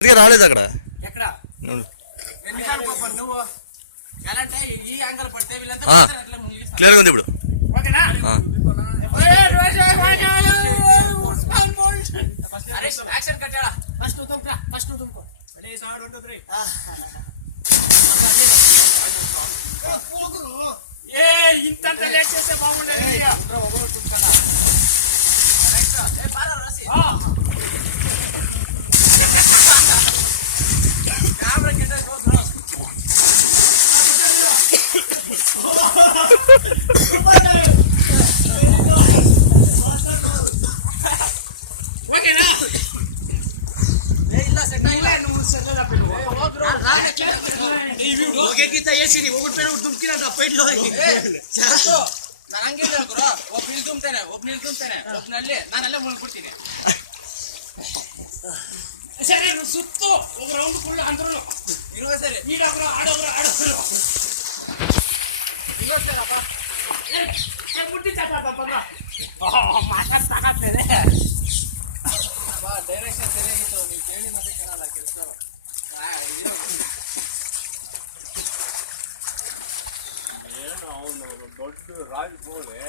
రాలేదు అక్కడ ఎక్కడ నువ్వు ఎలాంటే ఈ యాంగల్ పడితే వీళ్ళంతా క్లియర్ గా ఉంది ఇప్పుడు. ఓకేనా? యాక్షన్ కట్టాడా ఫస్ట్ తుమ్కా ఫస్ట్ తుమ్కో సాడ్ ఉంటుంది ఏ ఇంత లేట్ చేస్తే బాగుండేది ಸರಿ ಸುತ್ತು ಒಂದು ರೌಂಡ್ ಫುಲ್ ಅಂದ್ರೂ ಇರುವ ಸರಿ ಈಡೊಬ್ರು ಆಡೋಬ್ರು ಇರೋ ಸರಪ್ಪ ಮುಟ್ಟಿ ತಗೋಪ್ಪ ಮಾತಾಡ್ತಾಗತ್ತೇನೆ ಡೈರೆಕ್ಷನ್ ಸರಿಯಾಗಿತ್ತು ನೀವು ಕೇಳಿ ಮತ್ತೆ ಕೇಳಲ್ಲ ಕೆಲಸ ಏನು ಅವನು ದೊಡ್ಡ ರಾಜ್ ಬೋಳೆ